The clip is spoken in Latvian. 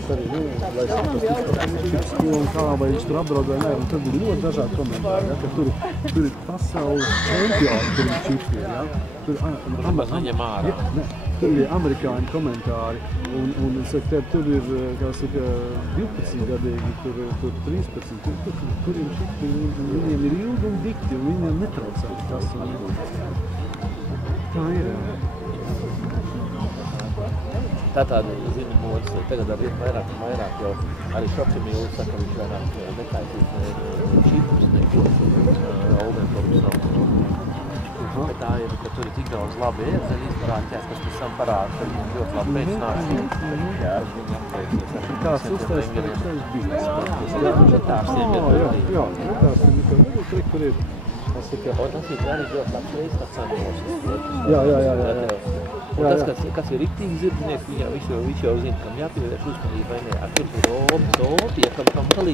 tas arī, nu, vai šips ko un kā, vai viņš tur apdraud vai nē, un tad ir ļoti dažādi komentāri, ja, ka tur ir pasaules čempioni, tur ir čipi, ja. Tur ir amerikāņu komentāri, un saka, tur ir, kā saka, 12 gadīgi, tur 13, tur ir čipi, viņiem ir ilgi un dikti, un viņiem netraucē tas. Tā ir, jā. Tā tāda, zinu, modas, tagad vien vairāk un vairāk, jo arī Šokšemīlis saka, viņš vairāk netaisīt šipus neko, Oldenburgas nav. Bet tā ir, ka tur ir tik daudz labi ērzeļi izparāķās, kas pēc tam parāda, ka viņi ļoti labi pēc nākstīm. Jā, viņi apteiksies ar tās uztaisīt, tas bijis. Jā, tās ir, tur ir. Un tas ir arī ļoti labs reizes tāds saimos. Jā. Un tas, kas ir riktīgi zirdznieks, viņš jau zina, kam jāpievērš uzmanība vai ne. Tur ir robi, kam galīgi